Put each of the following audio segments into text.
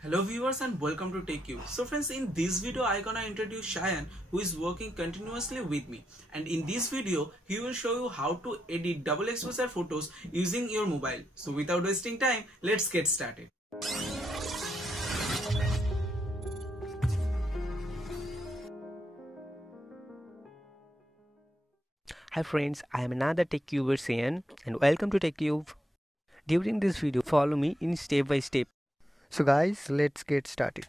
Hello viewers and welcome to TechCube. So friends, in this video I gonna introduce Cheyenne, who is working continuously with me, and in this video he will show you how to edit double exposure photos using your mobile. So without wasting time, let's get started. Hi friends, I am another TechCuber Cheyenne and welcome to TechCube. During this video, follow me in step by step. So guys, let's get started.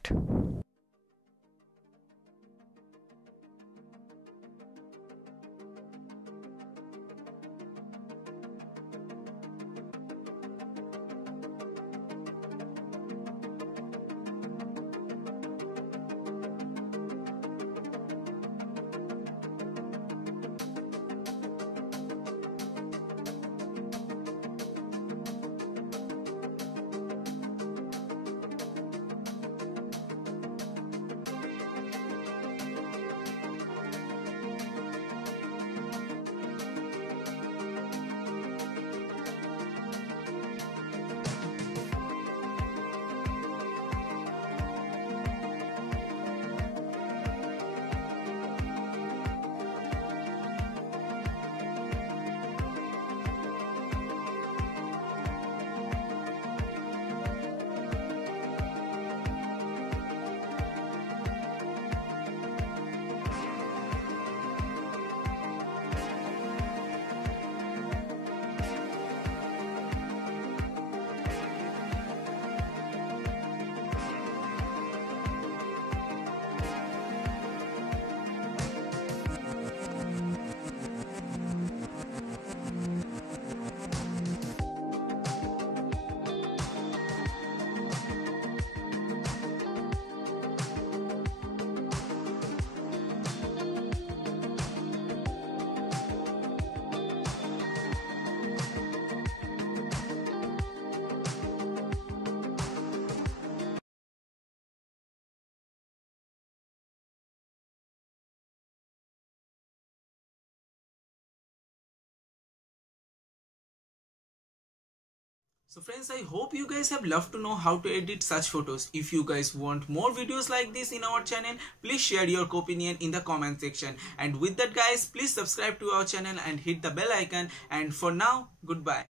So friends, I hope you guys have loved to know how to edit such photos. If you guys want more videos like this in our channel, please share your opinion in the comment section. And with that guys, please subscribe to our channel and hit the bell icon. And for now, goodbye.